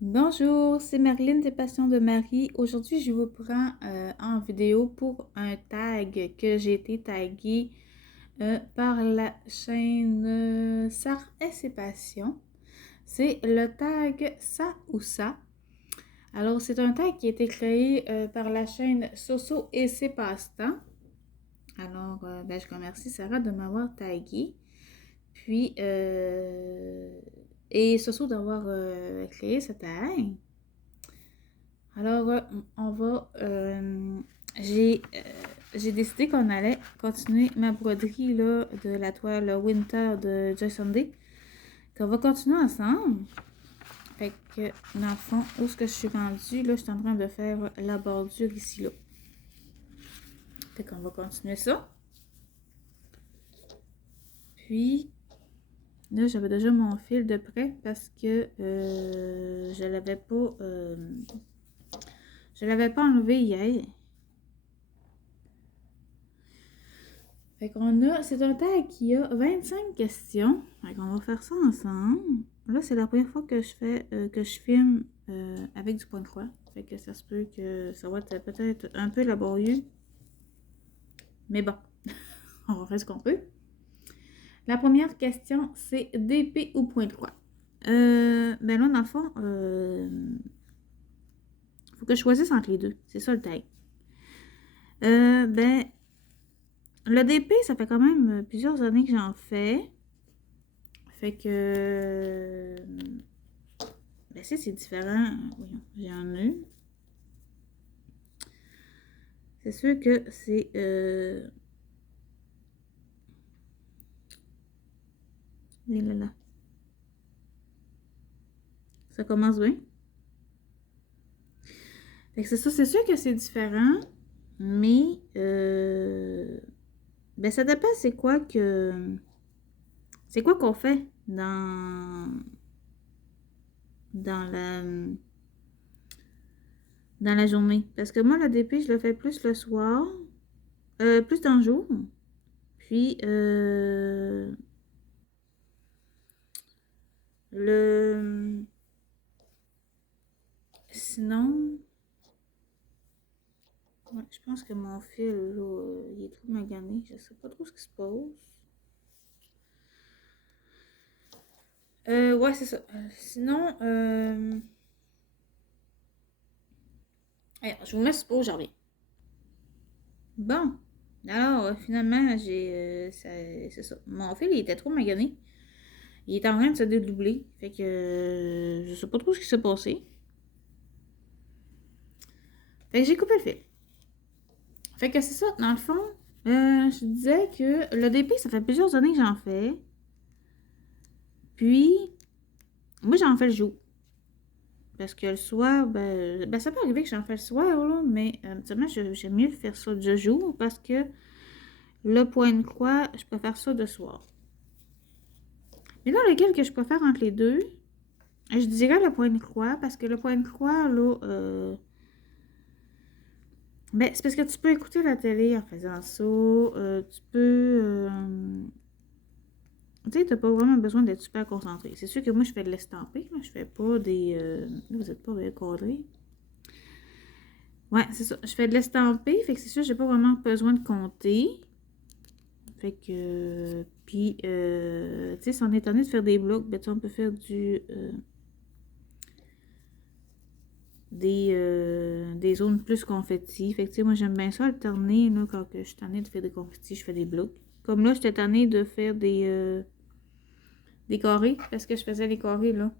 Bonjour, c'est Marilyn des Passions de Marie. Aujourd'hui, je vous prends en vidéo pour un tag que j'ai été tagué par la chaîne Sarah et ses passions. C'est le tag Ça ou Ça. Alors, c'est un tag qui a été créé par la chaîne Soso et ses passe-temps. Alors, je remercie Sarah de m'avoir tagué. Puis, et Soso d'avoir créé ce tag. Alors, on va. J'ai décidé qu'on allait continuer ma broderie là, de la toile Winter de Joy Sunday. Qu'on va continuer ensemble. Fait que, dans le fond, où est-ce que je suis rendue? Là, je suis en train de faire la bordure ici, là. Fait qu'on va continuer ça. Puis, là, j'avais déjà mon fil de près parce que je l'avais pas. Je l'avais pas enlevé hier. Fait qu'on a, c'est un tag qui a 25 questions. Fait qu'on va faire ça ensemble. Là, c'est la première fois que je fais, que je filme avec du point de croix. Fait que ça se peut que ça va être peut-être un peu laborieux. Mais bon, on va faire ce qu'on peut. La première question, c'est d'épée ou point de croix. Ben là, dans le fond, faut que je choisisse entre les deux. C'est ça le tag. Ben, le DP, ça fait quand même plusieurs années que j'en fais. Fait que... Ben si, c'est différent. Voyons, j'en ai. C'est sûr que c'est... Et là, là. Ça commence bien. Fait que c'est ça, c'est sûr que c'est différent. Mais... Ben ça dépend c'est quoi que... C'est quoi qu'on fait dans la... Dans la journée. Parce que moi, le DP, je le fais plus le soir. Plus dans le jour. Puis, le... Sinon... Ouais, je pense que mon fil, là, il est trop magané. Je sais pas trop ce qui se passe. Ouais, c'est ça. Sinon, allez, je vous mets sur pause, j'en reviens. Bon. Alors, finalement, c'est ça. Mon fil, il était trop magané. Il est en train de se dédoubler. Fait que je sais pas trop ce qui s'est passé. Fait que j'ai coupé le fil. Fait que c'est ça, dans le fond, je disais que le DP, ça fait plusieurs années que j'en fais. Puis, moi, j'en fais le jour. Parce que le soir, ben ça peut arriver que j'en fais le soir, là, mais habituellement, j'aime mieux faire ça de jour parce que le point de croix, je préfère ça de soir. Mais là, lequel que je préfère entre les deux, je dirais le point de croix parce que le point de croix, là, ben, c'est parce que tu peux écouter la télé en faisant ça, tu peux... tu sais, t'as pas vraiment besoin d'être super concentré. C'est sûr que moi, je fais de l'estamper. Je fais pas des... vous n'êtes pas bien cadré. Ouais, c'est ça. Je fais de l'estamper. Fait que c'est sûr, j'ai pas vraiment besoin de compter. Fait que... Puis, tu sais, si on est tanné de faire des blocs, ben, on peut faire des zones plus confettis. Fait que, tu sais, moi, j'aime bien ça alterner, là, quand je suis tannée de faire des confettis, je fais des blocs. Comme là, j'étais tannée de faire des carrés, parce que je faisais les carrés, là.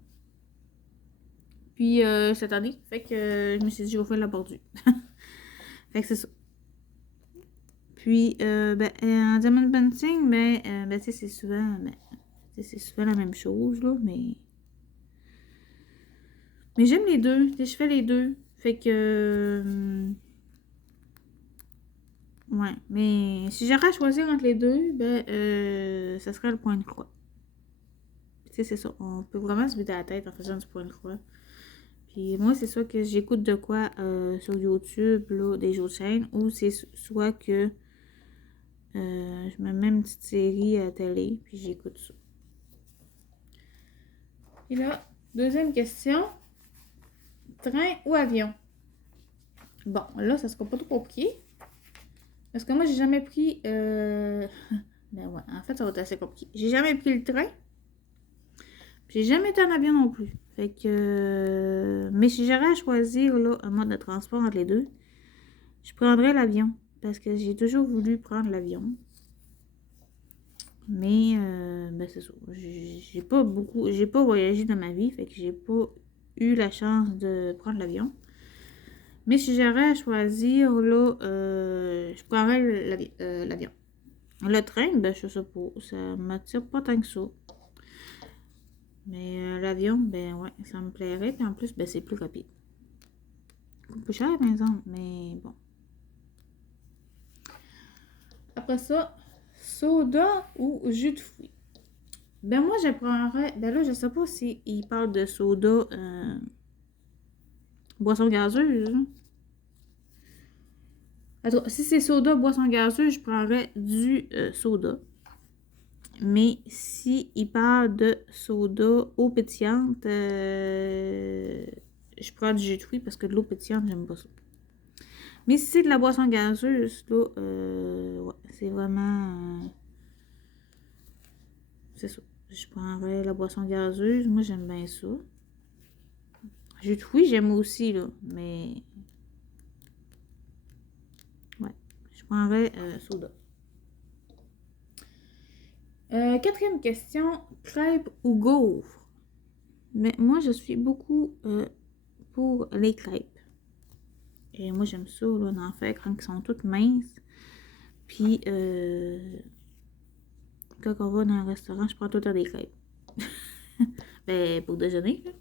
Puis cette année, fait que je me suis dit, je vais faire la bordure. Fait que c'est ça. Puis, en diamond painting, tu sais, c'est souvent la même chose, là, mais j'aime les deux, je fais les deux. Fait que, ouais, mais si j'aurais à choisir entre les deux, ça serait le point de croix. Tu sais, c'est ça, on peut vraiment se vider la tête en faisant du point de croix. Puis moi, c'est soit que j'écoute de quoi sur YouTube, là, des autres chaînes, ou c'est soit que je me mets une petite série à la télé, puis j'écoute ça. Et là, deuxième question. train ou avion? Bon, là, ça sera pas trop compliqué. Parce que moi, j'ai jamais pris... Ben ouais, en fait, ça va être assez compliqué. J'ai jamais pris le train. J'ai jamais été en avion non plus. Fait que... Mais si j'aurais à choisir là, un mode de transport entre les deux, je prendrais l'avion. Parce que j'ai toujours voulu prendre l'avion. Mais, ben c'est ça. J'ai pas voyagé dans ma vie. Fait que j'ai pas eu la chance de prendre l'avion. Mais si j'aurais à choisir, là, je prendrais l'avion. Le train, ben je sais pas. Ça m'attire pas tant que ça. Mais l'avion, ben ouais, ça me plairait. Puis en plus, ben c'est plus rapide. Un peu cher, par exemple, mais bon. Après ça, soda ou jus de fruits? Ben moi, je prendrais... Ben là, je sais pas s'il parle de soda, boisson gazeuse. Hein. Attends, si c'est soda, boisson gazeuse, je prendrais du soda. Mais si il parle de soda eau pétillante, je prends du jus de fruits parce que de l'eau pétillante, j'aime pas ça. Mais si c'est de la boisson gazeuse, là, ouais, c'est vraiment... c'est ça. Je prendrais la boisson gazeuse. Moi, j'aime bien ça. Jus de fruits, j'aime aussi, là. Mais... ouais. Je prendrais soda. Quatrième question. Crêpes ou gaufres? Mais moi, je suis beaucoup pour les crêpes. Et moi, j'aime ça, là, d'en faire quand elles sont toutes minces. Puis, quand on va dans un restaurant, je prends tout le temps des crêpes. Ben, pour déjeuner, là.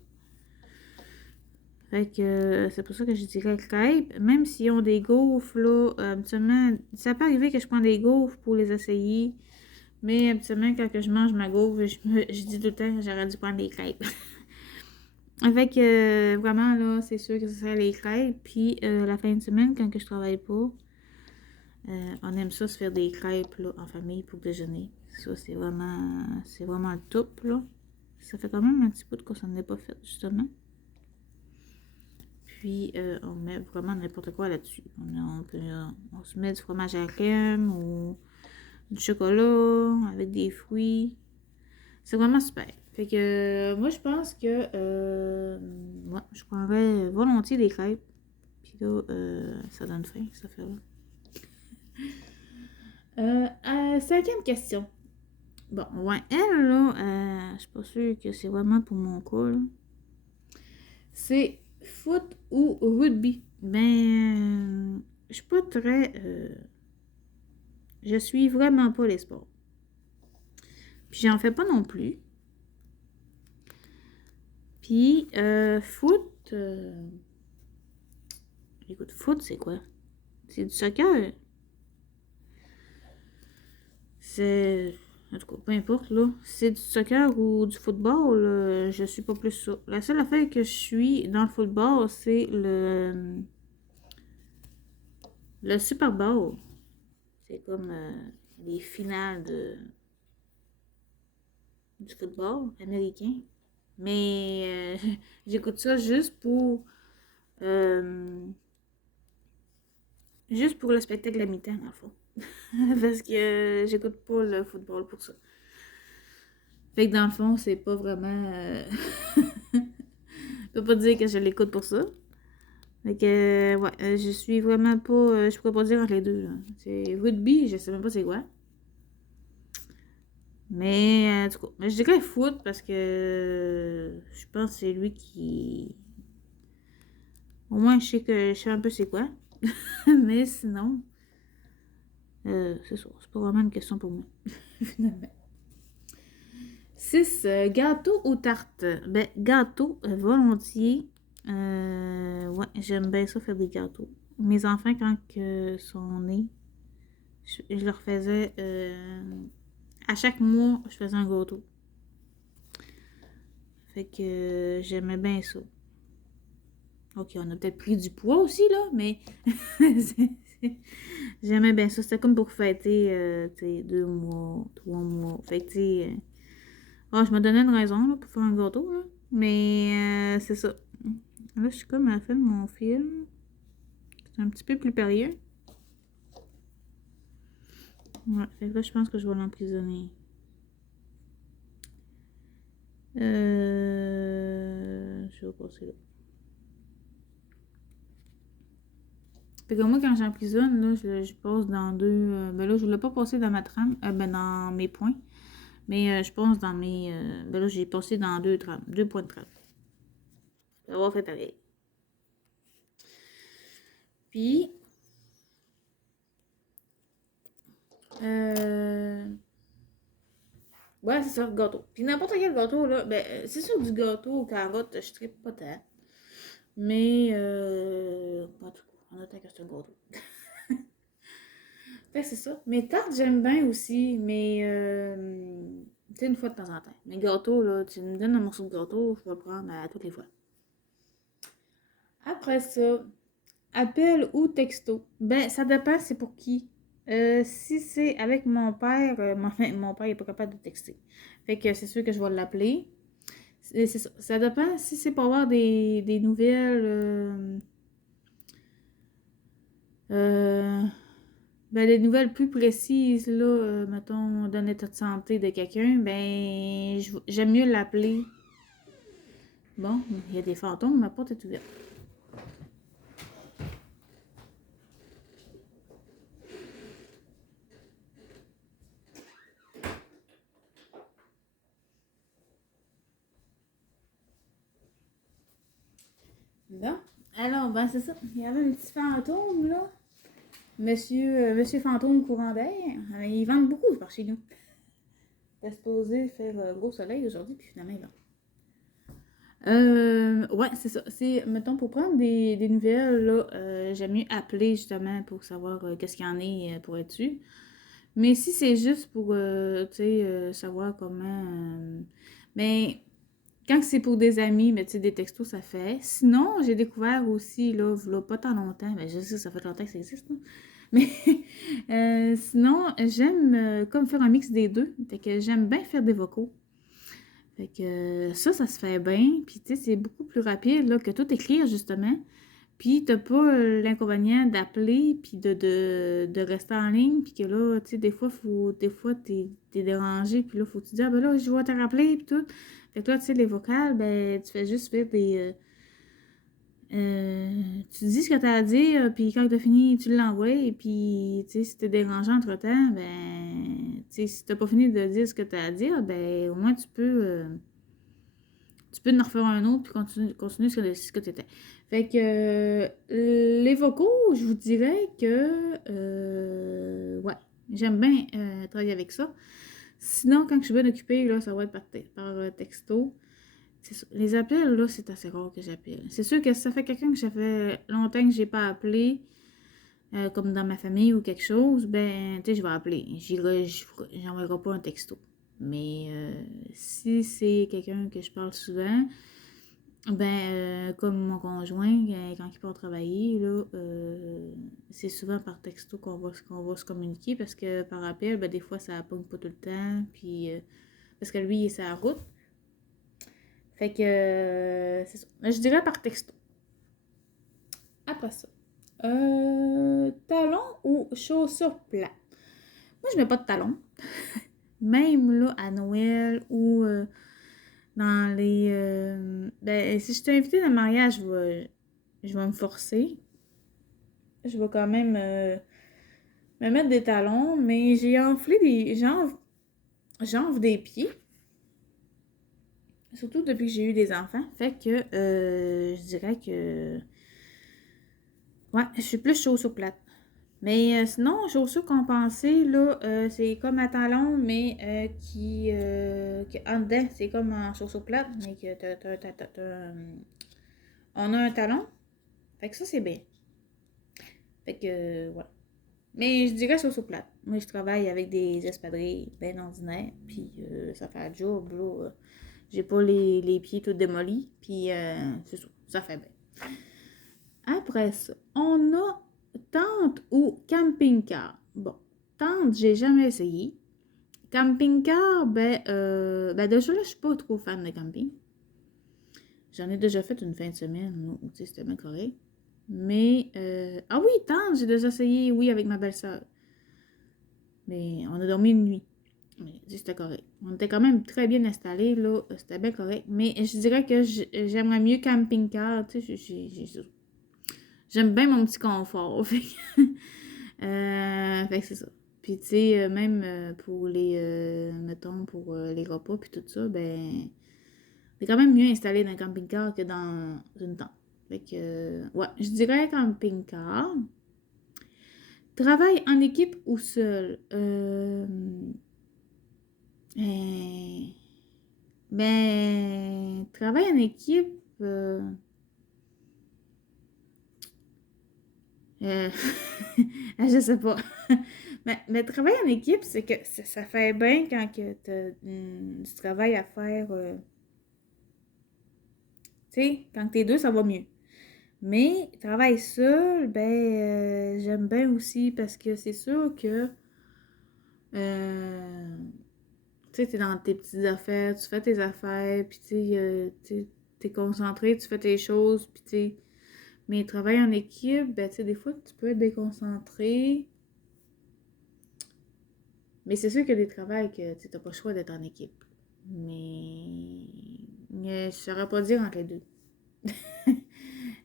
Fait que c'est pour ça que je dirais crêpes. Même s'ils ont des gaufres, là, habituellement, ça peut arriver que je prends des gaufres pour les essayer. Mais habituellement, quand je mange ma gaufre, je dis tout le temps que j'aurais dû prendre des crêpes. Fait que vraiment, là, c'est sûr que ce serait les crêpes. Puis la fin de semaine, quand que je travaille pas, on aime ça se faire des crêpes là, en famille pour déjeuner. Ça, c'est vraiment le top, là. Ça fait quand même un petit bout qu'on s'en est pas fait, justement. Puis, on met vraiment n'importe quoi là-dessus. On se met du fromage à crème ou du chocolat avec des fruits. C'est vraiment super. Fait que moi, je pense que ouais, je prendrais volontiers des crêpes. Puis là, ça donne faim, cette affaire-là. Cinquième question. Bon, ouais, elle, là, je suis pas sûre que c'est vraiment pour mon cas, là. C'est foot ou rugby? Ben, je suis pas très... je suis vraiment pas les sports. Puis j'en fais pas non plus. Puis, foot... écoute, foot, c'est quoi? C'est du soccer. C'est... En tout cas, peu importe, là. Si c'est du soccer ou du football, je suis pas plus ça. La seule affaire que je suis dans le football, c'est le Super Bowl. C'est comme les finales du football américain. Mais j'écoute ça juste pour le spectacle à mi-temps, dans le fond. Parce que j'écoute pas le football pour ça. Fait que dans le fond, c'est pas vraiment... je peux pas dire que je l'écoute pour ça. Fait que, ouais, je suis vraiment pas... je pourrais pas dire entre les deux, là. C'est rugby, je sais même pas c'est quoi. Mais, en tout cas, je dirais foot parce que je pense que c'est lui qui... Au moins, je sais un peu c'est quoi. Mais sinon, c'est ça. C'est pas vraiment une question pour moi, finalement. 6. Gâteau ou tarte? Ben, gâteau, volontiers. Ouais, j'aime bien ça faire des gâteaux. Mes enfants, quand ils sont nés, je leur faisais... à chaque mois, je faisais un gâteau. Fait que j'aimais bien ça. Ok, on a peut-être pris du poids aussi, là, mais j'aimais bien ça. C'était comme pour fêter, tu sais, 2 mois, 3 mois. Fait que, tu sais, je me donnais une raison là, pour faire un gâteau, là. Mais c'est ça. Là, je suis comme à la fin de mon film. C'est un petit peu plus périlleux. Ouais, fait que là, je pense que je vais l'emprisonner. Je vais passer là. Fait que moi, quand j'emprisonne, là, je passe dans deux... ben là, je ne l'ai pas passé dans ma trame, ben dans mes points. Mais je pense dans mes... ben là, j'ai passé dans deux trames, 2 points de trame. Ça va faire pareil. Puis... ouais, c'est ça, le gâteau. Puis n'importe quel gâteau, là, ben, c'est sûr du gâteau aux carottes, je tripe pas tant. Mais, en tout cas, on attend que c'est un gâteau. Fait que c'est ça. Mes tartes, j'aime bien aussi, mais, tu sais, une fois de temps en temps. Mais gâteau, là, tu me donnes un morceau de gâteau, je vais le prendre à toutes les fois. Après ça, appel ou texto. Ben, ça dépend, c'est pour qui. Si c'est avec mon père, mon père n'est pas capable de texter. Fait que c'est sûr que je vais l'appeler. C'est ça. Ça dépend si c'est pour avoir des nouvelles. Ben, des nouvelles plus précises, là, mettons, d'un état de santé de quelqu'un, ben, j'aime mieux l'appeler. Bon, il y a des fantômes, ma porte est ouverte. Bon. Alors, ben, c'est ça. Il y avait un petit fantôme, là. Monsieur Fantôme Courant d'air. Ils vendent beaucoup par chez nous. C'était supposé faire beau soleil aujourd'hui, puis finalement, il vend. Ouais, c'est ça. C'est, mettons, pour prendre des nouvelles, là, j'aime mieux appeler justement pour savoir qu'est-ce qu'il y en est pour être sûr. Mais si c'est juste pour, tu sais, savoir comment. Mais quand c'est pour des amis, mais tu sais, des textos, ça fait. Sinon, j'ai découvert aussi, là, v'là pas tant longtemps, mais je sais, ça fait longtemps que ça existe, là. Mais sinon, j'aime comme faire un mix des deux. Fait que j'aime bien faire des vocaux. Fait que ça se fait bien. Puis tu sais, c'est beaucoup plus rapide là, que tout écrire, justement. Puis t'as pas l'inconvénient d'appeler, puis de rester en ligne, puis que là, tu sais, des fois, t'es dérangé, puis là, faut que tu dises, ah ben là, je vais te rappeler, puis tout. Fait que là, tu sais, les vocales, ben, tu fais juste faire des... tu dis ce que t'as à dire, puis quand t'as fini, tu l'envoies, et puis, tu sais, si t'es dérangé entre-temps, ben, tu sais, si t'as pas fini de dire ce que t'as à dire, ben, au moins, tu peux en refaire un autre, puis continuer ce que t'étais. Fait que, les vocaux, je vous dirais que, ouais, j'aime bien travailler avec ça. Sinon, quand je suis bien occupée, là, ça va être par texto. Les appels, là, c'est assez rare que j'appelle. C'est sûr que si ça fait quelqu'un que ça fait longtemps que j'ai pas appelé, comme dans ma famille ou quelque chose, ben, tu sais, je vais appeler. J'enverrai pas un texto. Mais si c'est quelqu'un que je parle souvent, ben, comme mon conjoint, quand il part travailler, là, c'est souvent par texto qu'on va se communiquer parce que par appel, ben, des fois, ça pogne pas tout le temps. Puis, parce que lui, il est sur la route. Fait que, c'est ça. Mais je dirais par texto. Après ça. Talons ou chaussures plates? Moi, je mets pas de talons. Même là, à Noël ou dans les... ben, si je suis invitée dans le mariage, je vais me forcer. Je vais quand même me mettre des talons, mais j'ai enflé des... J'enfle des pieds. Surtout depuis que j'ai eu des enfants. Fait que je dirais que... Ouais, je suis plus chaussures plates. Mais sinon, chaussures compensées, là, c'est comme à talons, mais qui en dedans, c'est comme en chaussures plates, mais que on a un talon. Fait que ça, c'est bien. Fait que, ouais. Mais je dirais chaussures plates. Moi, je travaille avec des espadrilles bien ordinaires, puis ça fait un job, là. J'ai pas les pieds tout démolis, puis c'est ça fait bien. Après ça, on a tente ou camping-car. Bon, tente, j'ai jamais essayé. Camping-car, ben déjà là, je suis pas trop fan de camping. J'en ai déjà fait une fin de semaine, tu sais, c'était bien correct. Mais, ah oui, tant, j'ai déjà essayé, oui, avec ma belle-sœur. Mais on a dormi une nuit. Mais c'était correct. On était quand même très bien installés, là. C'était bien correct. Mais je dirais que j'aimerais mieux camping-car. Tu sais, j'aime bien mon petit confort. Fait que c'est ça. Puis, tu sais, même pour les, mettons, pour les repas, puis tout ça, ben, c'est quand même mieux installé dans un camping-car que dans une tente. Fait que, ouais, je dirais camping-car. Travail en équipe ou seul? Euh, travail en équipe, euh, je sais pas. Mais travail en équipe, c'est que ça fait bien quand que t'as du travail à faire. Tu sais, quand t'es deux, ça va mieux. Mais travail seul, j'aime bien aussi parce que c'est sûr que euh, tu sais, t'es dans tes petites affaires, tu fais tes affaires, puis t'es concentré, tu fais tes choses, puis tu sais. Mais travailler en équipe, ben, tu sais, des fois, tu peux être déconcentré. Mais c'est sûr qu'il y a des travails que tu n'as pas le choix d'être en équipe. Mais je ne saurais pas dire entre les deux.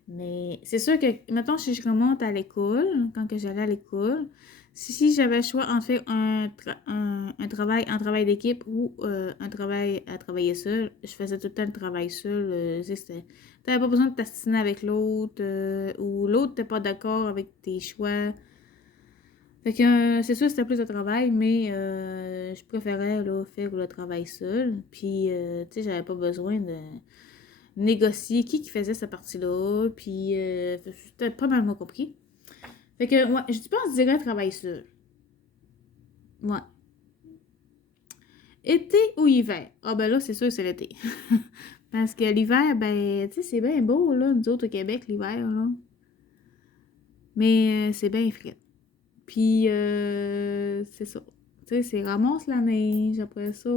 Mais c'est sûr que, mettons, si je remonte à l'école, quand que j'allais à l'école, si j'avais le choix entre faire un travail d'équipe ou un travail à travailler seul, je faisais tout le temps le travail seul. Tu sais, t'avais pas besoin de t'astiner avec l'autre ou l'autre t'es pas d'accord avec tes choix. Fait que c'est sûr que c'était plus de travail, mais je préférais là, faire le travail seul. Puis, tu sais, j'avais pas besoin de négocier qui faisait cette partie-là. Puis, c'était pas mal moins compris. Fait que, ouais, je pense que je dirais travail seul. Ouais. Été ou hiver? Ah, ben là, c'est sûr que c'est l'été. Parce que l'hiver, ben, tu sais, c'est bien beau, là, nous autres au Québec, l'hiver, là. Mais c'est bien frais. Puis, c'est ça. Tu sais, c'est ramasse la neige. Après ça,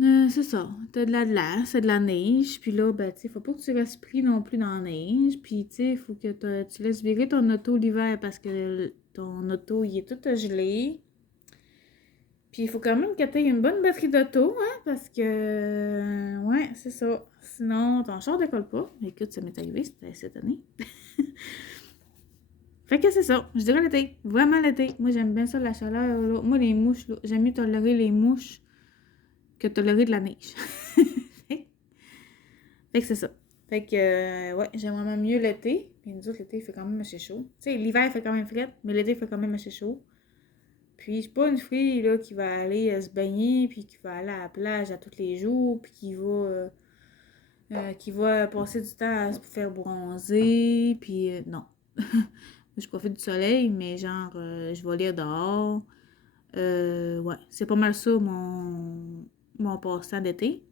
c'est ça. T'as de la glace, c'est de la neige. Puis là, ben, tu sais, faut pas que tu restes pris non plus dans la neige. Puis, tu sais, faut que tu laisses virer ton auto l'hiver parce que ton auto, il est tout gelé. Puis, il faut quand même que tu aies une bonne batterie d'auto, hein, parce que, ouais, c'est ça. Sinon, ton char décolle pas. Écoute, ça m'est arrivé cette année. Fait que c'est ça. Je dirais l'été. Vraiment l'été. Moi, j'aime bien ça, la chaleur, là. Moi, les mouches, là, j'aime mieux tolérer les mouches que tolérer de la neige. Fait que c'est ça. Fait que, ouais, j'aime vraiment mieux l'été. Puis nous autres, l'été, il fait quand même assez chaud. Tu sais, l'hiver, il fait quand même frais, mais l'été, il fait quand même assez chaud. Puis, je suis pas une fille, là, qui va aller se baigner, puis qui va aller à la plage à tous les jours, puis qui va passer du temps à se faire bronzer, puis non. Je profite du soleil, mais genre, je vais lire dehors. Ouais, c'est pas mal ça, mon passe-temps d'été.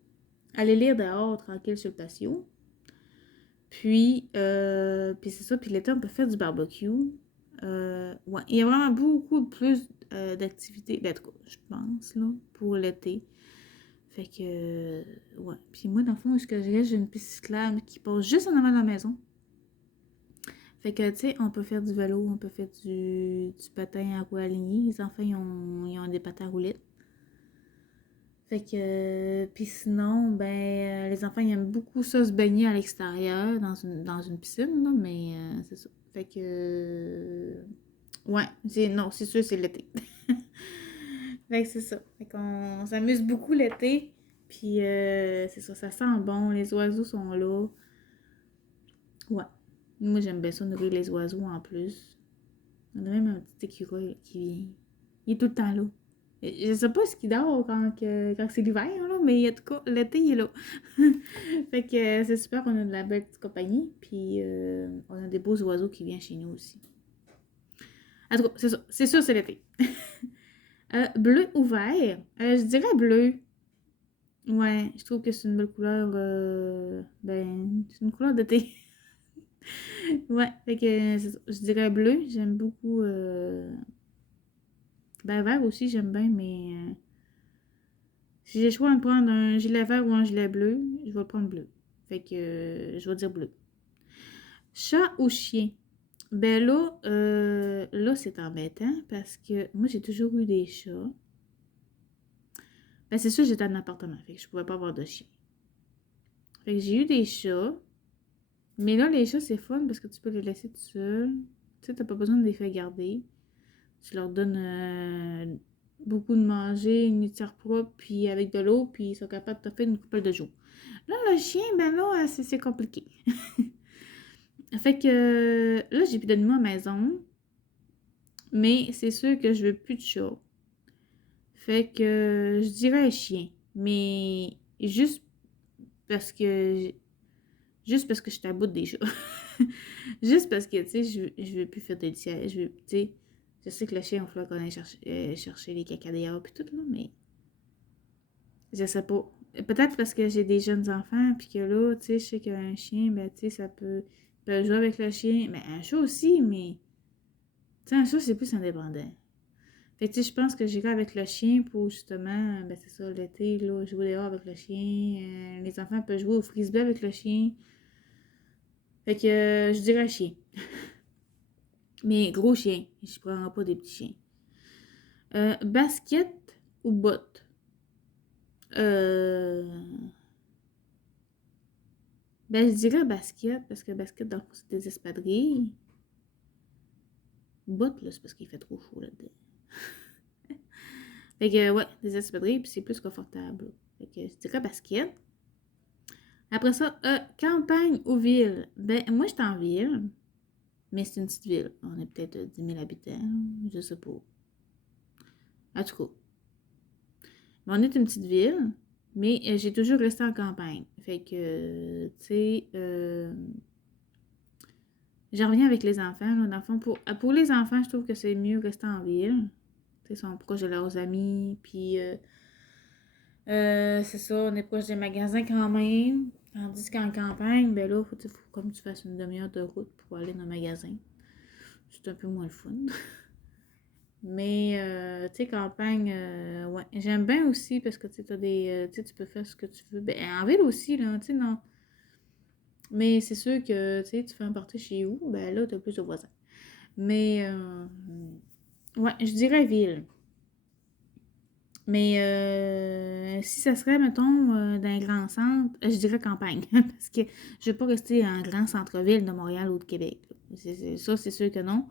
Aller lire dehors, tranquille sur le patio. Puis c'est ça. Puis l'été, on peut faire du barbecue. Ouais, il y a vraiment beaucoup plus d'activités, en tout cas, je pense, là, pour l'été. Fait que, ouais. Puis moi, dans le fond, ce que j'ai une piste cyclable qui passe juste en avant de la maison. Fait que, tu sais, on peut faire du vélo, on peut faire du patin à roues alignées. Les enfants, ils ont des patins à roulettes. Fait que, puis sinon, les enfants, ils aiment beaucoup ça, se baigner à l'extérieur, dans une piscine, là, mais c'est ça. Fait que, ouais, non, c'est sûr, c'est l'été. Fait que c'est ça. Fait qu'on s'amuse beaucoup l'été, puis c'est ça, ça sent bon, les oiseaux sont là. Ouais. Moi, j'aime bien ça, nourrir les oiseaux en plus. On a même un petit écureuil qui vient. Il est tout le temps là. Je sais pas ce qu'il dort quand c'est l'hiver, là, mais en tout cas, l'été, il est là. Fait que c'est super, on a de la belle petite compagnie. Puis on a des beaux oiseaux qui viennent chez nous aussi. En tout cas, c'est ça. C'est sûr, c'est l'été. Bleu ou vert? Je dirais bleu. Ouais, je trouve que c'est une belle couleur. C'est une couleur d'été. Ouais, fait que c'est ça. Je dirais bleu. J'aime beaucoup. Vert aussi, j'aime bien, mais Si j'ai le choix de prendre un gilet vert ou un gilet bleu, je vais prendre bleu. Fait que je vais dire bleu. Chat ou chien? Ben là c'est embêtant parce que moi, j'ai toujours eu des chats. Ben c'est sûr, j'étais en appartement, fait que je pouvais pas avoir de chien. Fait que j'ai eu des chats. Mais là, les chats, c'est fun parce que tu peux les laisser tout seuls. Tu sais, t'as pas besoin de les faire garder. Tu leur donnes beaucoup de manger, une litière propre, puis avec de l'eau, puis ils sont capables de te faire une couple de jours. Là, le chien, ben là, c'est compliqué. Fait que là, j'ai plus d'animaux à la maison, mais c'est sûr que je veux plus de chat. Fait que je dirais un chien, mais parce que juste parce que je suis à bout des chats. Juste parce que, tu sais, je veux plus faire de litière. Tu sais, je sais que le chien, il va falloir qu'on aille chercher les caca dehors puis tout, là, mais je sais pas. Peut-être parce que j'ai des jeunes enfants, puis que là, tu sais, je sais qu'un chien, ben, tu sais, peut jouer avec le chien. Mais un chat aussi, mais, tu sais, un chat, c'est plus indépendant. Fait que, tu sais, je pense que j'irai avec le chien pour, justement, ben, c'est ça, l'été, là, jouer dehors avec le chien. Les enfants peuvent jouer au frisbee avec le chien. Fait que, je dirais chien. Mais gros chien. Je prendrai pas des petits chiens. Basket ou botte? Ben, je dirais basket, parce que basket, dans le fond, c'est des espadrilles. Botte, là, c'est parce qu'il fait trop chaud là-dedans. Fait que, ouais, des espadrilles, puis c'est plus confortable. Fait que je dirais basket. Après ça, campagne ou ville? Ben, moi, j'étais en ville, mais c'est une petite ville. On est peut-être 10 000 habitants, je sais pas. En tout cas, on est une petite ville, mais j'ai toujours resté en campagne. Fait que, tu sais, je reviens avec les enfants. Là, dans le fond, pour les enfants, je trouve que c'est mieux rester en ville. Tu sais, ils sont proches de leurs amis, puis c'est ça, on est proche des magasins quand même. Tandis qu'en campagne, ben là, faut comme tu fasses une demi-heure de route pour aller dans le magasin. C'est un peu moins le fun. Mais, tu sais, campagne, ouais. J'aime bien aussi parce que, tu sais, tu sais, tu peux faire ce que tu veux. Ben, en ville aussi, là, tu sais, non. Mais c'est sûr que, tu sais, tu fais un party chez vous, ben là, t'as plus de voisins. Mais, ouais, je dirais ville. Mais, si ça serait, mettons, dans un grand centre, je dirais campagne. Parce que je veux pas rester en grand centre-ville de Montréal ou de Québec. Ça, c'est sûr que non.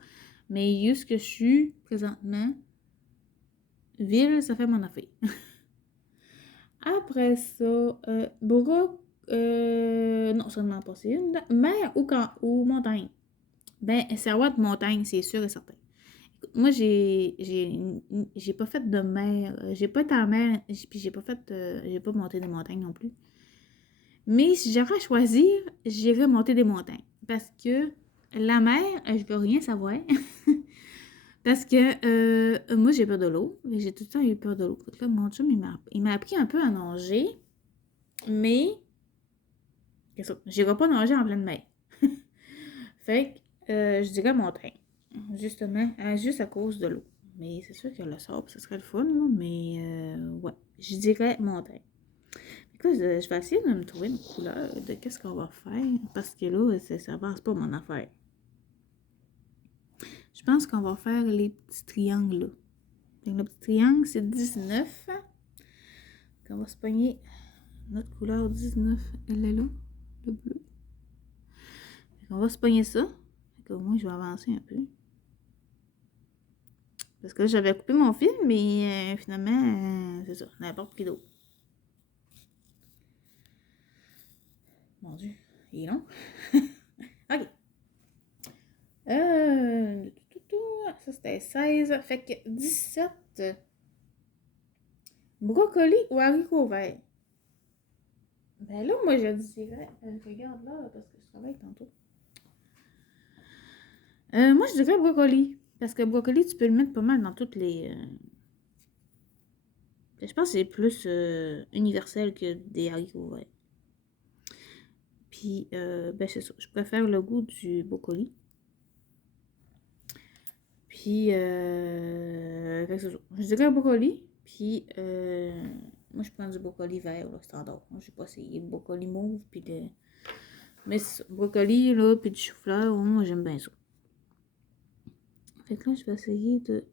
Mais juste que je suis présentement, ville, ça fait mon affaire. Après ça, non, ça ne m'en passe une. Mer ou montagne? Ben, ça va être montagne, c'est sûr et certain. Moi, j'ai pas fait de mer. J'ai pas été en mer, puis j'ai pas monté des montagnes non plus. Mais si j'aurais à choisir, j'irais monter des montagnes. Parce que la mer, je veux rien savoir. Parce que moi, j'ai peur de l'eau. J'ai tout le temps eu peur de l'eau. Là, mon chum, il m'a appris un peu à nager. Mais, qu'est-ce que j'irai pas nager en pleine mer. Fait que je dirais montagne. Justement, juste à cause de l'eau. Mais c'est sûr que le sable, ce serait le fun, là, mais ouais, je dirais montagne. Écoute, je vais essayer de me trouver une couleur de qu'est-ce qu'on va faire, parce que là, ça avance pas mon affaire. Je pense qu'on va faire les petits triangles, là. Donc, le petit triangle, c'est 19. On va se pogner notre couleur 19, elle est là, le bleu. On va se pogner ça. Au moins, je vais avancer un peu. Parce que là, j'avais coupé mon fil, mais finalement, c'est ça, n'importe qui d'autre. Mon Dieu, il est long. OK. Ça, c'était 16. Fait que 17. Brocoli ou haricots verts? Ben là, moi, je dirais... regarde là, parce que je travaille tantôt. Moi, je dirais brocoli. Parce que brocoli, tu peux le mettre pas mal dans toutes les... Je pense que c'est plus universel que des haricots verts. Puis, ben c'est ça. Je préfère le goût du brocoli. Puis, fait que c'est ça. Je dirais brocoli. Puis, Moi, je prends du brocoli vert, là, standard. Moi, j'ai pas essayé le brocoli mauve, puis le... Mais c'est ça, brocoli, là, puis du chou-fleur, moi, j'aime bien ça. Fait que là, je vais essayer de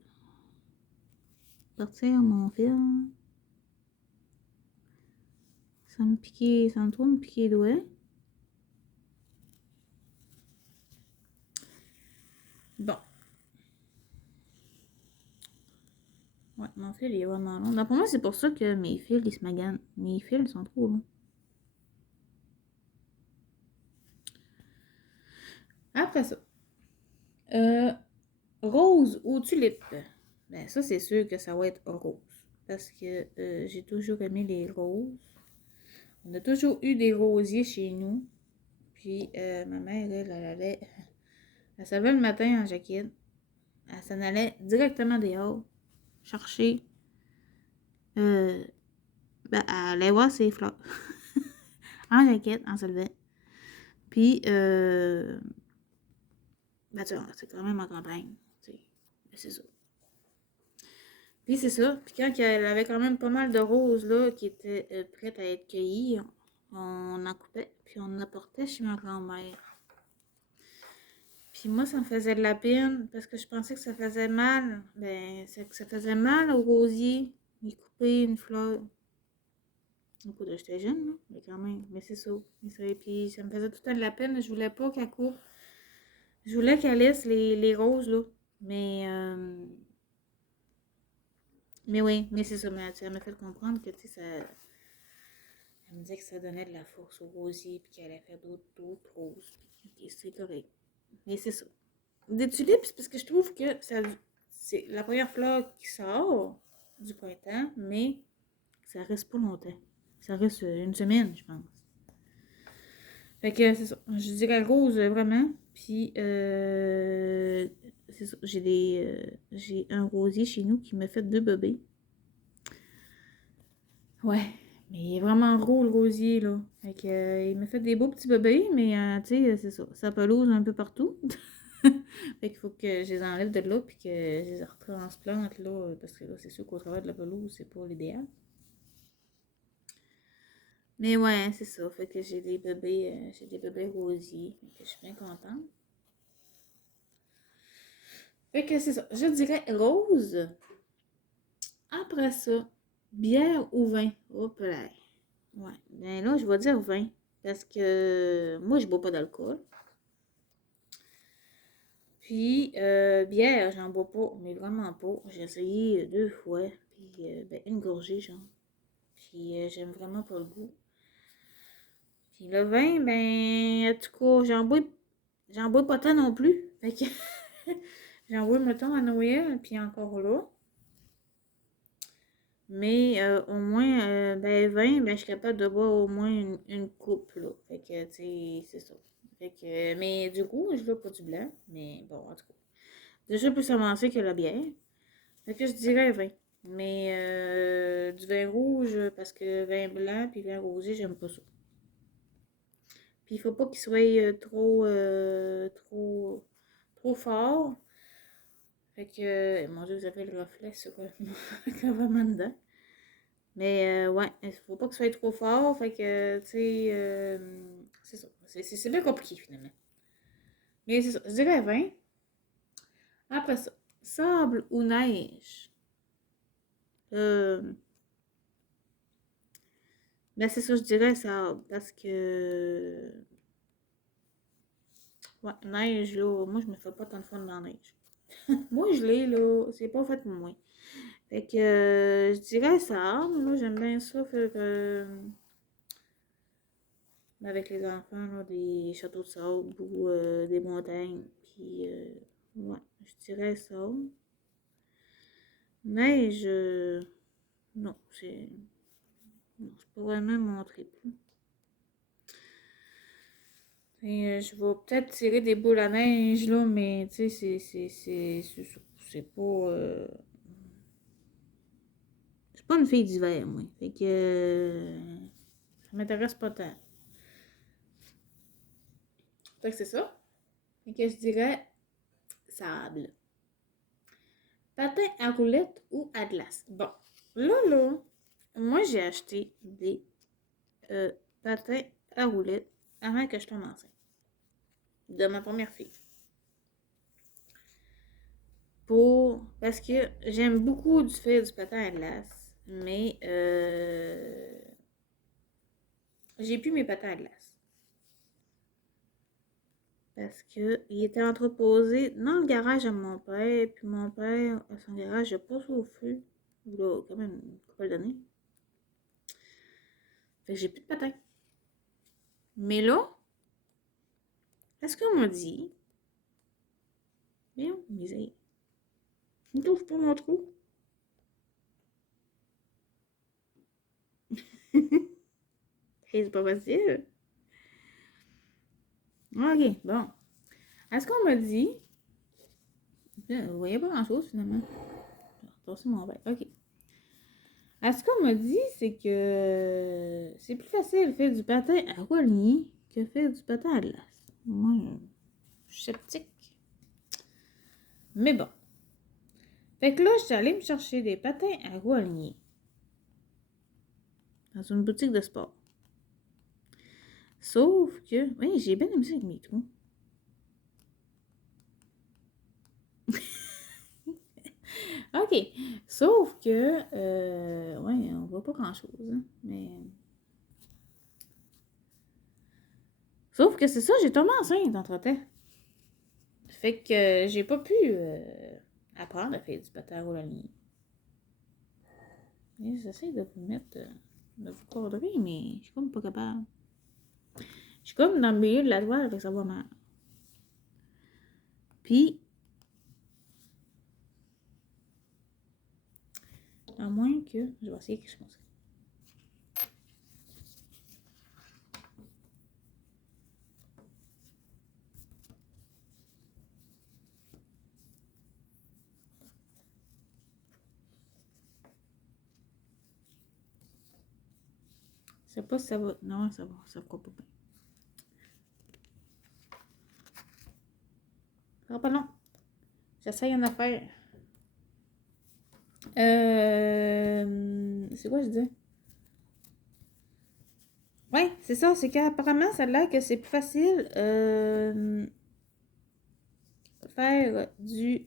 partir mon fil. Ça me trouve me piquer les doigts. Bon. Ouais, mon fil, il est vraiment long. Donc, pour moi, c'est pour ça que mes fils, ils se maganent. Mes fils, ils sont trop longs. Après ça. Rose ou tulipe? Ben, ça, c'est sûr que ça va être rose. Parce que j'ai toujours aimé les roses. On a toujours eu des rosiers chez nous. Puis, ma mère, elle se levait le matin en jaquette. Elle s'en allait directement dehors, chercher. Ben, elle allait voir ses fleurs. En jaquette, en se levait. Puis, ben, tu vois, c'est quand même en campagne. C'est ça. Puis c'est ça. Puis quand elle avait quand même pas mal de roses là qui étaient prêtes à être cueillies, on en coupait, puis on en apportait chez ma grand-mère. Puis moi, ça me faisait de la peine parce que je pensais que ça faisait mal. Ben, c'est que ça faisait mal au rosier. Il coupait une fleur. Écoute, j'étais jeune, là, mais quand même. Mais c'est ça. Et puis ça me faisait tout le temps de la peine. Je voulais pas qu'elle coupe. Je voulais qu'elle laisse les roses, là. Mais oui, mais c'est ça. Mais elle m'a fait comprendre que, tu sais, ça... Elle me disait que ça donnait de la force au rosier, puis qu'elle allait faire d'autres roses. Puis c'est correct. Mais c'est ça. Des tulipes, c'est parce que je trouve que c'est la première fleur qui sort du printemps, mais ça reste pas longtemps. Ça reste une semaine, je pense. Fait que c'est ça. Je dirais rose, vraiment. Puis, c'est ça. J'ai un rosier chez nous qui m'a fait 2 bébés. Ouais. Mais il est vraiment gros, le rosier, là. Fait que, il m'a fait des beaux petits bébés, mais, tu sais, c'est ça. Ça pelouse un peu partout. Fait qu'il faut que je les enlève de là, puis que je les retransplante, là. Parce que là, c'est sûr qu'au travers de la pelouse, c'est pas l'idéal. Mais ouais, c'est ça. Fait que j'ai des bébés rosiers. Fait que je suis bien contente. Fait que c'est ça. Je dirais rose. Après ça, bière ou vin? Hop là. Ouais. Ben là, je vais dire vin. Parce que moi, je bois pas d'alcool. Puis, bière, j'en bois pas, mais vraiment pas. J'ai essayé 2 fois. Puis, ben, une gorgée, genre. Puis, j'aime vraiment pas le goût. Puis, le vin, ben, en tout cas, j'en bois pas tant non plus. Fait que, j'en bois, mettons, à Noël, puis encore là. Mais au moins, ben 20, ben, je suis capable de boire au moins une coupe, là. Fait que, tu sais, c'est ça. Fait que, mais du coup, je veux pas du blanc. Mais bon, en tout cas. Déjà plus avancé que la bière. Fait que je dirais 20. Mais du vin rouge, parce que vin blanc puis vin rosé, j'aime pas ça. Puis il faut pas qu'il soit trop fort. Fait que, mon Dieu, vous avez le reflet sur vraiment dedans. Mais ouais, il faut pas que ce soit trop fort. Fait que, tu sais, c'est ça. C'est bien compliqué finalement. Mais c'est ça. Je dirais 20. Après ça, sable ou neige? Euh, ben c'est ça, je dirais sable. Parce que, ouais, neige, là, moi, je me fais pas tant de fun dans la neige. Moi, je l'ai, là, c'est pas fait pour moi. Fait que, je dirais sable. Moi, j'aime bien ça faire, avec les enfants, là, des châteaux de sable ou des montagnes. Puis, ouais, je dirais ça. Neige, non, c'est pas vraiment mon trip. Et, je vais peut-être tirer des boules à neige, là, mais tu sais, c'est pas. Je suis pas une fille d'hiver, moi. Fait que. Ça m'intéresse pas tant. Fait que c'est ça. Fait que je dirais sable. Patin à roulette ou à glace? Bon, là, moi, j'ai acheté des patins à roulettes avant que je tombe enceinte de ma première fille. Parce que j'aime beaucoup faire du patin à glace, mais j'ai plus mes patins à glace. Parce que il était entreposé dans le garage à mon père, puis mon père, à son garage, a pas au feu. Il a quand même une couple d'années. Fait que j'ai plus de patins. Mais là, est-ce qu'on m'a dit, bien, misère, il trouve pas mon trou. C'est pas facile. Ok, bon. Est-ce qu'on m'a dit, vous voyez pas grand-chose finalement. C'est mon verre. Ok. Ce qu'on m'a dit, c'est que c'est plus facile de faire du patin à roue alignée que faire du patin à glace. Moi, je suis sceptique. Mais bon. Fait que là, je suis allée me chercher des patins à roue alignée dans une boutique de sport. Sauf que... Oui, j'ai bien aimé ça avec mes trous. OK. Sauf que... ouais, on voit pas grand-chose. Hein, mais... Sauf que c'est ça, j'ai tombé enceinte entre-temps. Fait que j'ai pas pu apprendre à faire du patin à roue alignée. J'essaie de vous mettre... de vous coordonner, mais je suis comme pas capable. Je suis comme dans le milieu de la toile avec ça va mal. Puis... à moins que... Je vais essayer quelque chose. Je sais pas si ça va... Non, ça va. Ça fera pas bien. Ah, pas non. J'essaye une affaire. C'est quoi je dis? Ouais, c'est ça. C'est qu'apparemment, ça a l'air que c'est plus facile faire du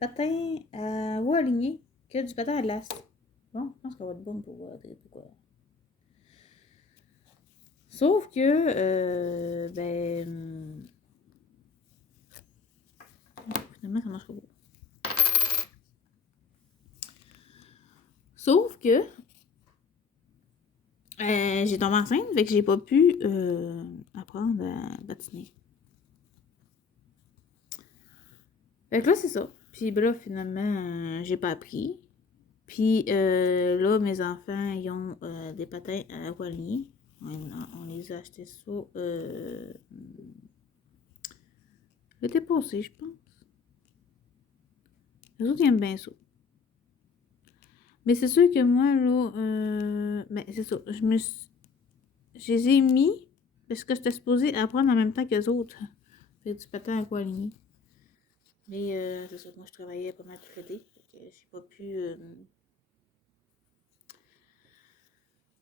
patin à roue alignée que du patin à glace. Bon, je pense qu'on va être bon pour quoi. Sauf que, finalement, ça marche pas. Sauf que, j'ai tombé enceinte, fait que j'ai pas pu apprendre à patiner. Fait que là, c'est ça. Puis ben là, finalement, j'ai pas appris. Puis là, mes enfants, ils ont des patins à roue alignée. On les a achetés ça l'été passé, je pense. Les autres, ils aiment bien ça. Mais c'est sûr que moi, là, ben, c'est ça. Je les ai mis parce que j'étais supposée apprendre en même temps que les autres. Faire du patin à roue alignée. Mais c'est ça, moi, je travaillais pas mal tout l'été. Fait que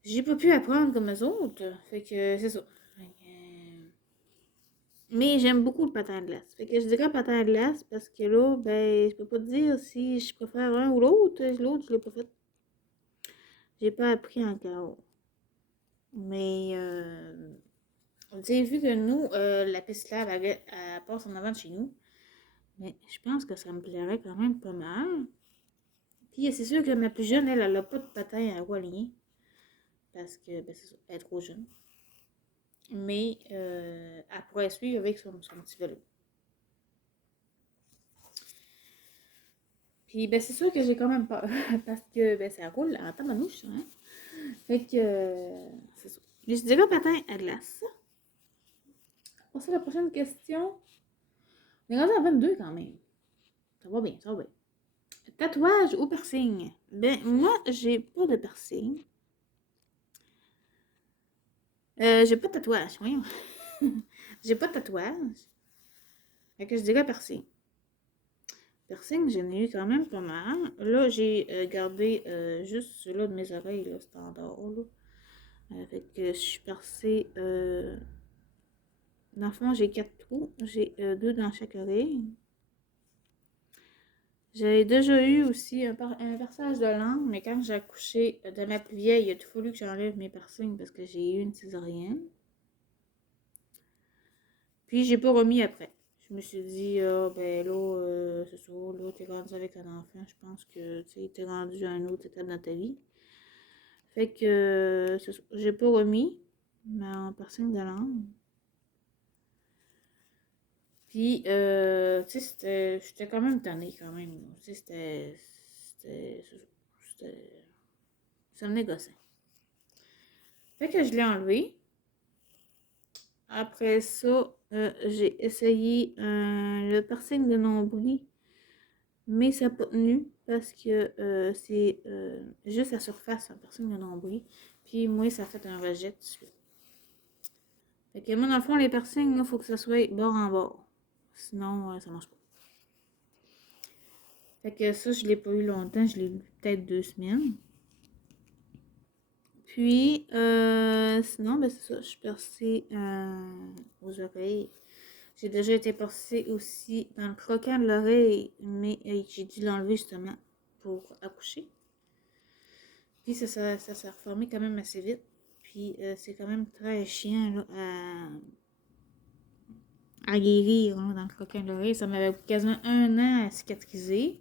j'ai pas pu apprendre comme les autres. Fait que c'est ça. Mais j'aime beaucoup le patin à glace. Fait que je dirais patin à glace parce que là, ben, je peux pas te dire si je préfère un ou l'autre. L'autre, je l'ai pas fait. J'ai pas appris encore. Mais, tu sais, vu que nous, la piste là, elle passe en avant de chez nous, mais je pense que ça me plairait quand même pas mal. Puis c'est sûr que ma plus jeune, elle a pas de patin à roue alignée. Parce que, ben, c'est ça, elle est trop jeune. Mais elle pourrait suivre avec son petit vélo. Puis ben c'est sûr que j'ai quand même peur parce que ben ça roule en tamanouche, hein. Fait que c'est ça. Je dirais patin à glace. On passe à la prochaine question. On est rendu à 22 quand même. Ça va bien, ça va bien. Tatouage ou piercing? Ben moi, j'ai pas de piercing. J'ai pas de tatouage, voyons. J'ai pas de tatouage. Fait que je dirais piercing. Piercing, j'en ai eu quand même pas mal. Là, j'ai gardé juste ceux-là de mes oreilles, là, standard, là. Fait que je suis percée. Dans le fond, j'ai 4 trous. J'ai 2 dans chaque oreille. J'ai déjà eu aussi un perçage de langue, mais quand j'ai accouché de ma plus vieille, il a tout fallu que j'enlève mes piercings parce que j'ai eu une césarienne. Puis j'ai pas remis après. Je me suis dit, ah ben là, c'est ça, là, t'es rendu avec un enfant, je pense que tu t'es rendu à une autre étape dans ta vie. Fait que c'est ça, j'ai pas remis ma piercing de langue. Puis, tu sais, j'étais quand même tannée quand même. Tu sais, ça me négoçait. Fait que je l'ai enlevé. Après ça, j'ai essayé le piercing de nombril, mais ça n'a pas tenu parce que c'est juste la surface, un piercing de nombril. Puis moi, ça a fait un rejet tout de suite. Fait que moi, dans le fond, les piercings, il faut que ça soit bord en bord. Sinon, ça marche pas. Fait que ça, je l'ai pas eu longtemps, je l'ai eu peut-être 2 semaines. Puis, sinon, ben c'est ça, je suis percée aux oreilles. J'ai déjà été percée aussi dans le croquant de l'oreille, mais j'ai dû l'enlever justement pour accoucher. Puis ça s'est reformé quand même assez vite. Puis c'est quand même très chiant là, à guérir là, dans le croquant de l'oreille. Ça m'avait quasiment 1 an à cicatriser.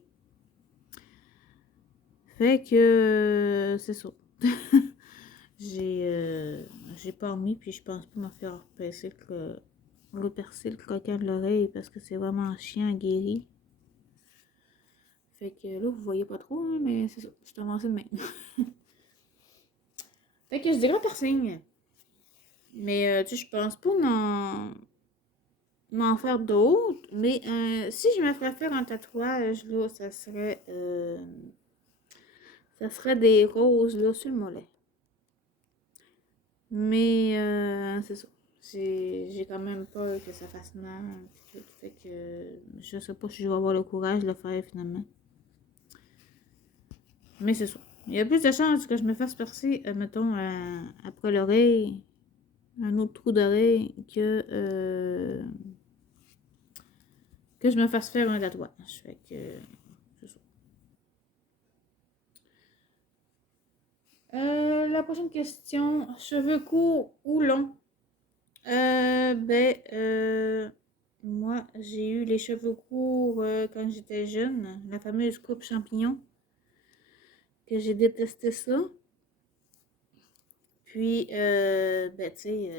Fait que c'est ça. J'ai pas remis, puis je pense pas me faire repercer le croquant de l'oreille parce que c'est vraiment chiant à guérir. Fait que là, vous voyez pas trop, hein, mais c'est ça. Je suis avancée de même. Fait que je dirais piercing. Mais tu sais, je pense pas m'en faire d'autres. Mais si je me ferais faire un tatouage, là, ça serait des roses là sur le mollet. Mais c'est ça. J'ai quand même peur que ça fasse mal. Tout. Fait que je sais pas si je vais avoir le courage de le faire finalement. Mais c'est ça. Il y a plus de chances que je me fasse percer, mettons, après l'oreille, un autre trou d'oreille, que je me fasse faire un tatouage. Fait que c'est ça. La prochaine question, cheveux courts ou longs? Moi, j'ai eu les cheveux courts quand j'étais jeune, la fameuse coupe champignon, que j'ai détesté ça. Puis, tu sais,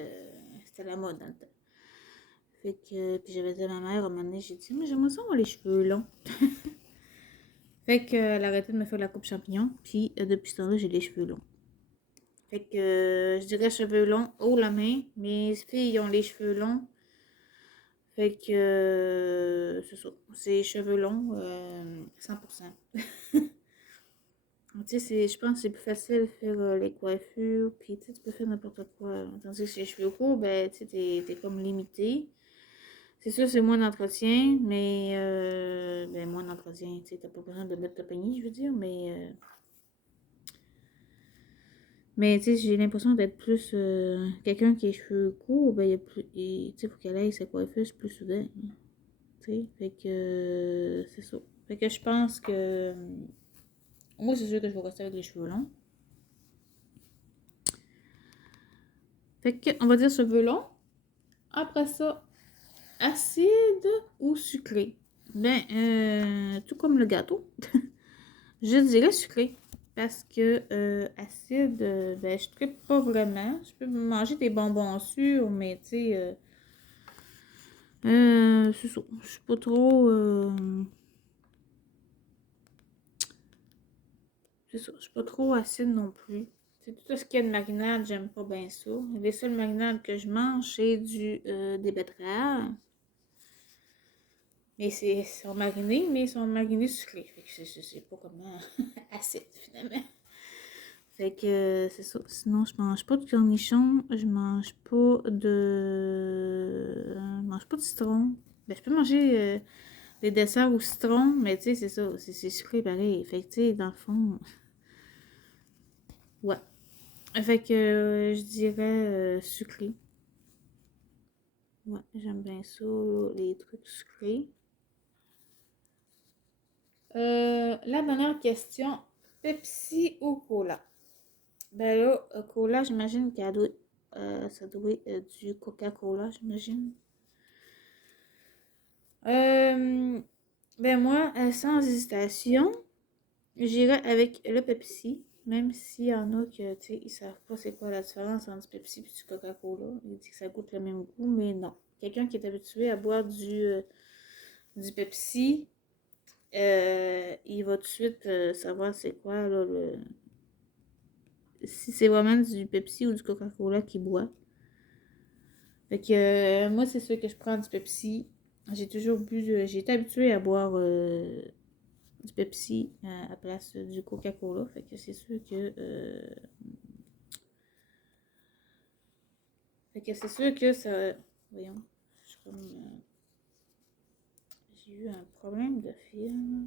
c'était la mode dans le temps. Fait que, puis j'avais dit à ma mère, à un moment donné, j'ai dit, mais j'aimerais ça avoir les cheveux longs. Fait que, elle a arrêté de me faire la coupe champignon, puis depuis ce temps-là, j'ai les cheveux longs. Fait que, je dirais cheveux longs, haut la main. Mes filles ont les cheveux longs. Fait que, c'est ça. C'est cheveux longs, 100%. Tu sais, je pense que c'est plus facile de faire les coiffures, puis tu peux faire n'importe quoi. Tandis que les cheveux courts, ben, tu sais, t'es comme limité. C'est sûr, c'est moins d'entretien, mais, ben, moins d'entretien, tu sais, t'as pas besoin de mettre ta peigne, je veux dire, mais tu sais, j'ai l'impression d'être plus, quelqu'un qui a les cheveux courts, ben, il y a plus, tu sais, faut qu'elle aille sa coiffeuse plus souvent, tu sais, fait que, c'est ça. Fait que je pense que, moi, c'est sûr que je vais rester avec les cheveux longs. Fait que, on va dire cheveux longs. Après ça, acide ou sucré? Ben, tout comme le gâteau. Je dirais sucré. Parce que acide, ben, je tripe pas vraiment. Je peux manger des bonbons sûrs, mais tu sais, c'est ça. Je suis pas trop. C'est ça. Je suis pas trop acide non plus. C'est tout ce qu'il y a de marinade, j'aime pas bien ça. Les seules marinades que je mange, c'est des betteraves. Mais sont marinés, mais ils sont marinés sucrés. Fait que c'est pas comment acide finalement. Fait que c'est ça. Sinon, je mange pas de cornichons. Je mange pas de. Je mange pas de citron. Ben, je peux manger des desserts au citron, mais tu sais, c'est ça, c'est sucré pareil. Fait que tu sais, dans le fond, ouais. Fait que je dirais sucré. Ouais, j'aime bien ça, là, les trucs sucrés. La dernière question, Pepsi ou cola? Ben là, cola, j'imagine ça doit être du Coca-Cola, j'imagine. Euh, ben moi, sans hésitation, j'irais avec le Pepsi, même s'il y en a que, tu sais, ils savent pas c'est quoi la différence entre du Pepsi et du Coca-Cola. Ils disent que ça goûte le même goût, mais non. Quelqu'un qui est habitué à boire du Pepsi, il va tout de suite savoir c'est quoi, là, si c'est vraiment du Pepsi ou du Coca-Cola qu'il boit. Fait que moi, c'est sûr que je prends du Pepsi. J'ai toujours bu, j'ai été habituée à boire du Pepsi à place du Coca-Cola. Fait que c'est sûr que ça. Voyons. Je suis comme. J'ai eu un problème de fil.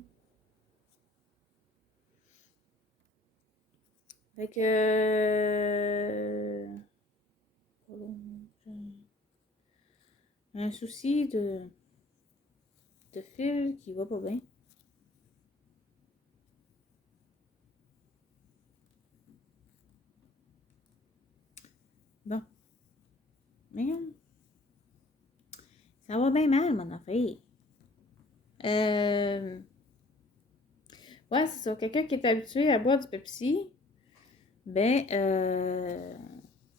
Fait que. Un souci de fil qui va pas bien. Bon. Mais ça va bien mal, mon affaire. Ouais, c'est ça. Quelqu'un qui est habitué à boire du Pepsi, ben, elle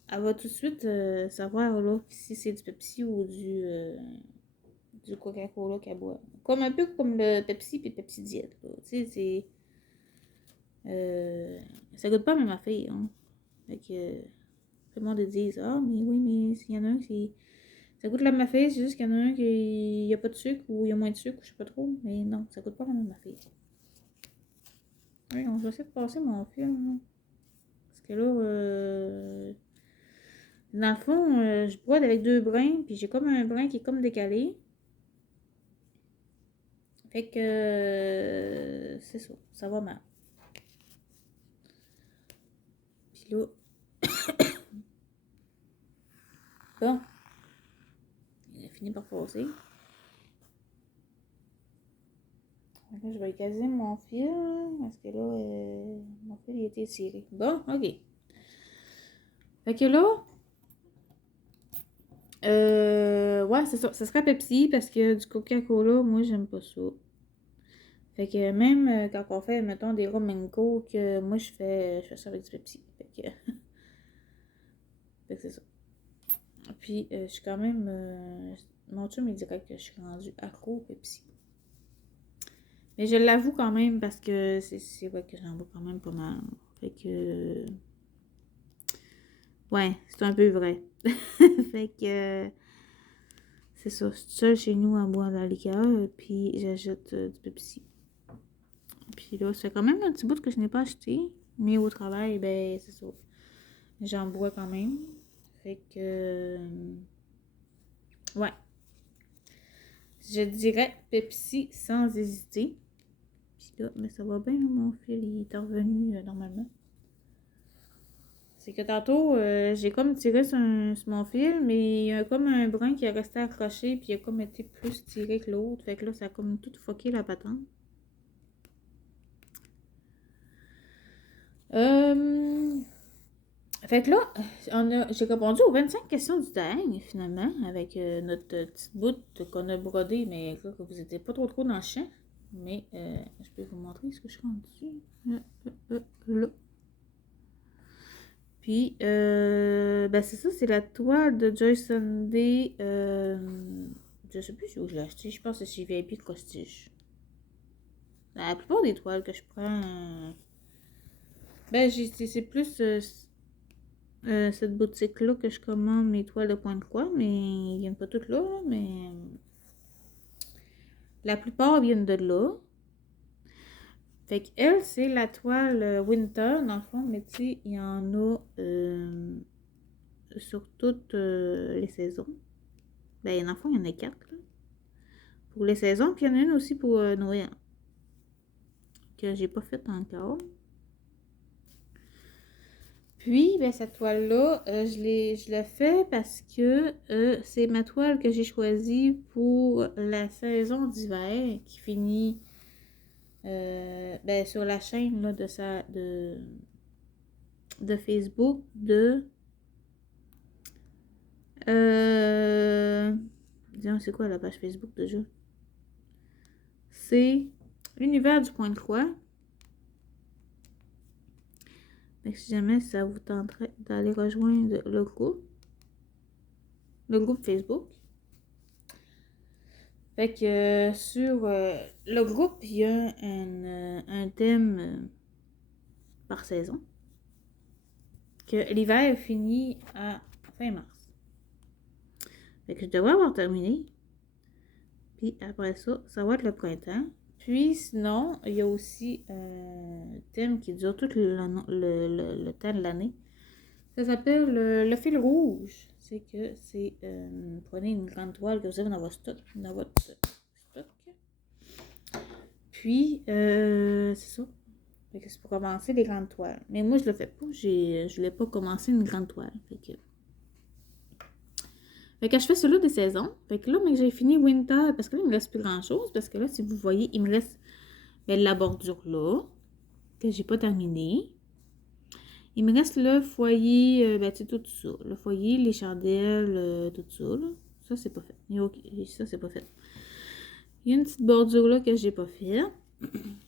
va tout de suite savoir là, si c'est du Pepsi ou du Coca-Cola qu'elle boit. Comme un peu comme le Pepsi et Pepsi Diète. Tu sais, c'est. Ça goûte pas la même affaire. Hein. Fait que tout le monde dit ah, mais oui, mais s'il y en a un qui. Ça goûte la même affaire, c'est juste qu'il y en a un qui n'y a pas de sucre ou il y a moins de sucre, je sais pas trop. Mais non, ça goûte pas la même affaire. Oui, on va essayer de passer mon film. Là. Parce que là, dans le fond, je bois avec deux brins, puis j'ai comme un brin qui est comme décalé. Fait que c'est ça, ça va mal. Puis là, bon, il a fini par passer. Donc là, je vais caser mon fil, parce que là, mon fil il a été tiré. Bon, ok. Fait que là, ouais, c'est ça. Ça serait Pepsi, parce que du Coca-Cola, moi, j'aime pas ça. Fait que même quand on fait, mettons, des rum and coke, moi, je fais ça avec du Pepsi. Fait que c'est ça. Puis, je suis quand même. Mon chum, il dirait que je suis rendue accro au Pepsi. Mais je l'avoue quand même parce que c'est vrai que j'en bois quand même pas mal. Fait que. Ouais, c'est un peu vrai. Fait que. C'est ça. Je suis seule chez nous à boire de la liqueur, puis j'ajoute du Pepsi. Puis là, c'est quand même un petit bout que je n'ai pas acheté. Mais au travail, ben, c'est ça. J'en bois quand même. Fait que. Ouais. Je dirais Pepsi sans hésiter. Puis là, mais ça va bien, mon fil, il est revenu normalement. C'est que tantôt, j'ai comme tiré sur mon fil, mais il y a comme un brin qui est resté accroché, puis il a comme été plus tiré que l'autre. Fait que là, ça a comme tout foqué la patente. Fait que là, j'ai répondu aux 25 questions du dingue, finalement, avec notre petite bout qu'on a brodé, mais là, que vous n'étiez pas trop dans le champ. Mais je peux vous montrer ce que je suis rendue. Là. Puis, ben c'est ça, c'est la toile de Joy Sunday. Je sais plus où je l'ai acheté. Je pense que c'est chez VIP Prestige. La plupart des toiles que je prends, ben c'est plus cette boutique-là que je commande mes toiles de point de croix, mais ils viennent pas toutes là, mais la plupart viennent de là. Fait qu'elle, c'est la toile Winter, dans le fond, mais tu sais, il y en a sur toutes les saisons. Ben, dans le fond, il y en a 4, là. pour les saisons. Puis il y en a une aussi pour Noël, que j'ai pas faite encore. Puis, ben, cette toile-là, je l'ai fait parce que c'est ma toile que j'ai choisie pour la saison d'hiver qui finit ben, sur la chaîne là, de Facebook disons, c'est quoi la page Facebook déjà? C'est l'univers du point de croix. Donc, si jamais ça vous tenterait d'aller rejoindre le groupe Facebook. Fait que sur le groupe, il y a un thème par saison. Que l'hiver finit à fin mars. Fait que je devrais avoir terminé. Puis après ça, ça va être le printemps. Puis sinon, il y a aussi un thème qui dure tout le temps de l'année. Ça s'appelle le fil rouge. C'est que c'est prenez une grande toile que vous avez dans votre stock. Puis c'est ça. Fait que c'est pour commencer les grandes toiles. Mais moi je le fais pas. Je voulais pas commencer une grande toile. Fait que je fais celui des saisons. Fait que là, mais j'ai fini Winter, parce que là, il me reste plus grand-chose. Parce que là, si vous voyez, il me reste la bordure là, que j'ai pas terminé. Il me reste le foyer, ben, tu sais, tout ça. Le foyer, les chandelles, tout ça, là. Ça, c'est pas fait. Ça, c'est pas fait. Il y a une petite bordure là que j'ai pas fait.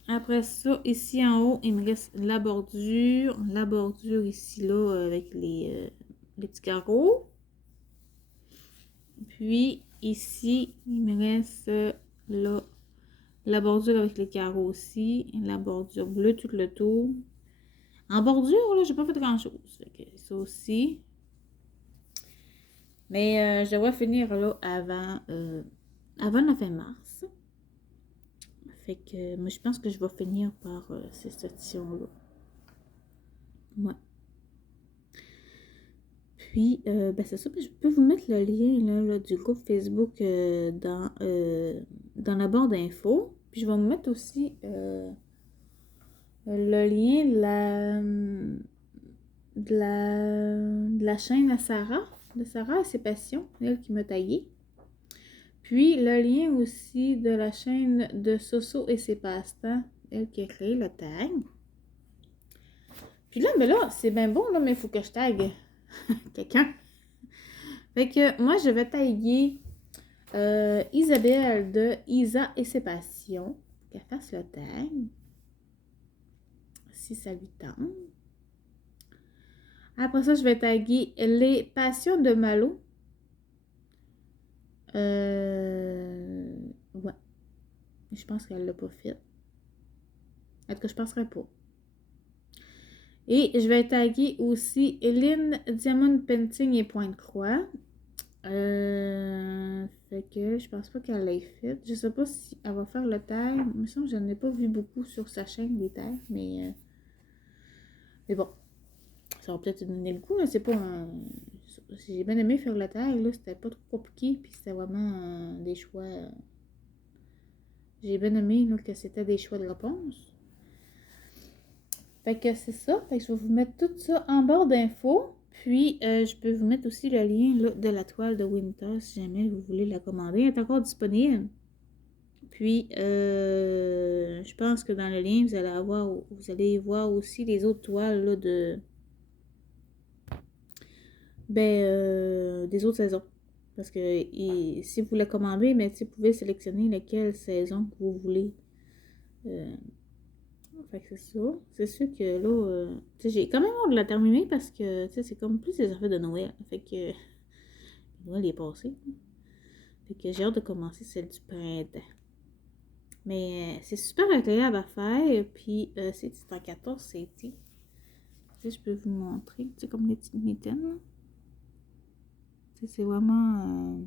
Après ça, ici en haut, il me reste la bordure. La bordure ici, là, avec les petits carreaux. Puis ici, il me reste là la bordure avec les carreaux aussi. La bordure bleue tout le tour. En bordure, là, j'ai pas fait grand chose. Fait que ça aussi. Mais je devrais finir là avant la fin mars. Fait que moi je pense que je vais finir par cette section-là. Ouais. Puis, ben c'est ça. Je peux vous mettre le lien là, du groupe Facebook dans la barre d'infos. Puis, je vais vous mettre aussi le lien de la chaîne à Sarah, de Sarah et ses passions, elle qui m'a tagué. Puis, le lien aussi de la chaîne de Soso et ses passe-temps, elle qui a créé le tag. Puis là, mais là, c'est bien bon, là, mais il faut que je tague quelqu'un. Fait que moi, je vais taguer Isabelle de Isa et ses passions. Qu'elle fasse le tag. Si ça lui tente. Après ça, je vais taguer les passions de Malo. Ouais. Je pense qu'elle l'a pas fait. En tout cas, je penserais pas. Et je vais taguer aussi Eline Diamond Painting et Pointe-Croix. Fait que je pense pas qu'elle l'ait fait. Je sais pas si elle va faire le tag. Il me semble que je n'en ai pas vu beaucoup sur sa chaîne des tags, mais bon. Ça va peut-être te donner le coup, là. C'est pas un. J'ai bien aimé faire le tag, là. C'était pas trop compliqué, puis c'était vraiment des choix. J'ai bien aimé là, que c'était des choix de réponse. Fait que c'est ça. Fait que je vais vous mettre tout ça en barre d'infos. Puis, je peux vous mettre aussi le lien là, de la toile de Winter si jamais vous voulez la commander. Elle est encore disponible. Puis, je pense que dans le lien, vous allez voir aussi les autres toiles là, des autres saisons. Parce que si vous la commandez, mais vous pouvez sélectionner laquelle saison que vous voulez. Fait que c'est ça. C'est sûr que là, j'ai quand même hâte de la terminer parce que c'est comme plus des affaires de Noël. Fait que Noël est passé. Fait que j'ai hâte de commencer celle du printemps. Mais c'est super agréable à faire. Puis c'est en 14 cm. Je peux vous montrer. Tu sais, comme les petites mitaines. C'est vraiment.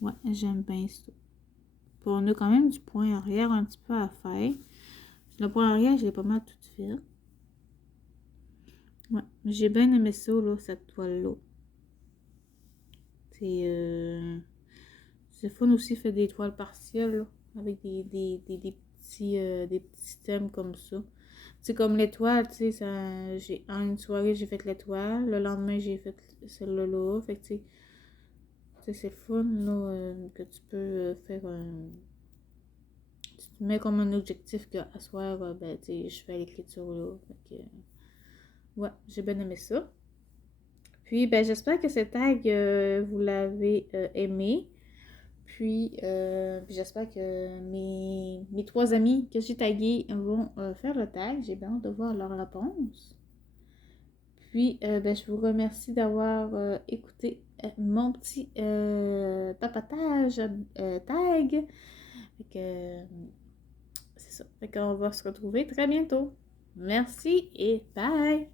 Ouais, j'aime bien ça. Puis on a quand même du point arrière un petit peu à faire. Le point arrière, je l'ai pas mal tout fait. Ouais, j'ai bien aimé ça, là, cette toile-là. C'est fun aussi faire des toiles partielles, là, avec des petits thèmes comme ça. C'est comme l'étoile, tu sais, en une soirée, j'ai fait l'étoile. Le lendemain, j'ai fait celle-là. Fait que, tu sais, c'est fun, là, que tu peux faire un... Tu te mets comme un objectif qu'à soir, ben, tu sais, je fais l'écriture, là. Fait que, ouais, j'ai bien aimé ça. Puis, ben, j'espère que ce tag, vous l'avez aimé. Puis j'espère que mes 3 amis que j'ai tagués vont faire le tag. J'ai bien hâte de voir leur réponse. Puis, ben, je vous remercie d'avoir écouté mon petit papatage tag. Fait que, c'est ça. Fait qu'on va se retrouver très bientôt. Merci et bye!